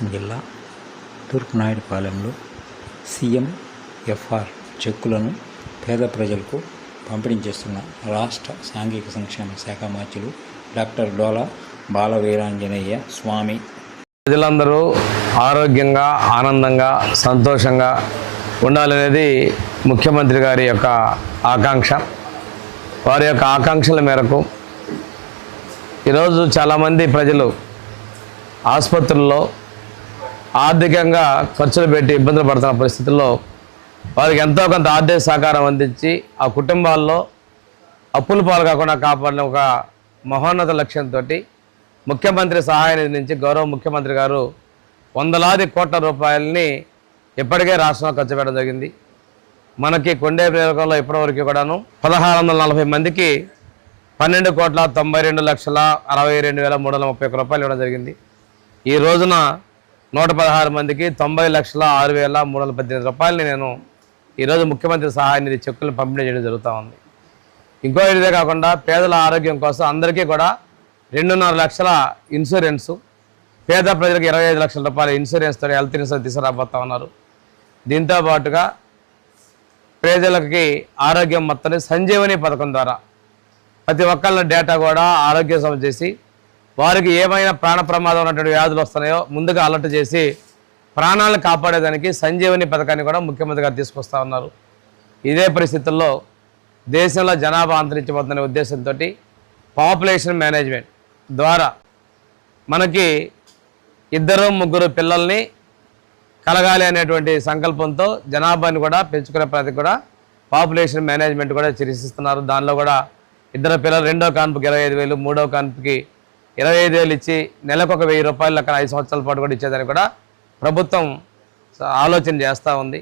ప్రకాశం జిల్లా తూర్పునాయుడుపాలెంలో సీఎంఎఫ్ఆర్ చెక్కులను పేద ప్రజలకు పంపిణీ చేస్తున్న రాష్ట్ర సాంఘిక సంక్షేమ శాఖ మంత్రులు డాక్టర్ డోలా బాలవీరాంజనేయ స్వామి. ప్రజలందరూ ఆరోగ్యంగా, ఆనందంగా, సంతోషంగా ఉండాలనేది ముఖ్యమంత్రి గారి యొక్క ఆకాంక్ష. వారి యొక్క ఆకాంక్షల మేరకు ఈరోజు చాలామంది ప్రజలు ఆసుపత్రుల్లో ఆర్థికంగా ఖర్చులు పెట్టి ఇబ్బందులు పడుతున్న పరిస్థితుల్లో వారికి ఎంతో కొంత ఆర్థిక సహకారం అందించి ఆ కుటుంబాల్లో అప్పుల పాలు కాకుండా కాపాడిన ఒక మహోన్నత లక్ష్యంతో ముఖ్యమంత్రి సహాయ నిధి నుంచి గౌరవ ముఖ్యమంత్రి గారు వందలాది కోట్ల రూపాయలని ఇప్పటికే రాష్ట్రంలో ఖర్చు పెట్టడం జరిగింది. మనకి కొండే నియోజకవర్గంలో ఇప్పటివరకు కూడాను 1640 మందికి 12,92,62,331 రూపాయలు ఇవ్వడం జరిగింది. ఈ రోజున 116 మందికి 90,06,318 రూపాయలని నేను ఈరోజు ముఖ్యమంత్రి సహాయ నిధి చెక్కులు పంపిణీ చేయడం జరుగుతూ ఉంది. ఇంకో ఇదే కాకుండా పేదల ఆరోగ్యం కోసం అందరికీ కూడా 2.5 లక్షల ఇన్సూరెన్సు, పేద ప్రజలకు 25 లక్షల రూపాయల ఇన్సూరెన్స్తో హెల్త్ ఇన్సూరెన్స్ తీసుకురాబోతా ఉన్నారు. దీంతో పాటుగా ప్రజలకి ఆరోగ్యం మొత్తాన్ని సంజీవని పథకం ద్వారా ప్రతి ఒక్కళ్ళ డేటా కూడా ఆరోగ్య సమస్య చేసి వారికి ఏమైనా ప్రాణ ప్రమాదం ఉన్నటువంటి వ్యాధులు వస్తున్నాయో ముందుగా అలర్ట్ చేసి ప్రాణాలను కాపాడేదానికి సంజీవని పథకాన్ని కూడా ముఖ్యమంత్రి గారు తీసుకొస్తా ఉన్నారు. ఇదే పరిస్థితుల్లో దేశంలో జనాభా అంతరించిపోతున్న ఉద్దేశంతో పాపులేషన్ మేనేజ్మెంట్ ద్వారా మనకి 2-3 పిల్లల్ని కలగాలి అనేటువంటి సంకల్పంతో జనాభాని కూడా పెంచుకునే ప్రతి కూడా పాపులేషన్ మేనేజ్మెంట్ కూడా చర్చిస్తున్నారు. దానిలో కూడా 2 పిల్లలు, రెండో కాన్పుకి 25,000, మూడో కాన్పుకి 25,000 ఇచ్చి నెలకు 1,000 రూపాయలు అక్కడ 5 సంవత్సరాల పాటు కూడా ఇచ్చేదానికి కూడా ప్రభుత్వం ఆలోచన చేస్తూ ఉంది.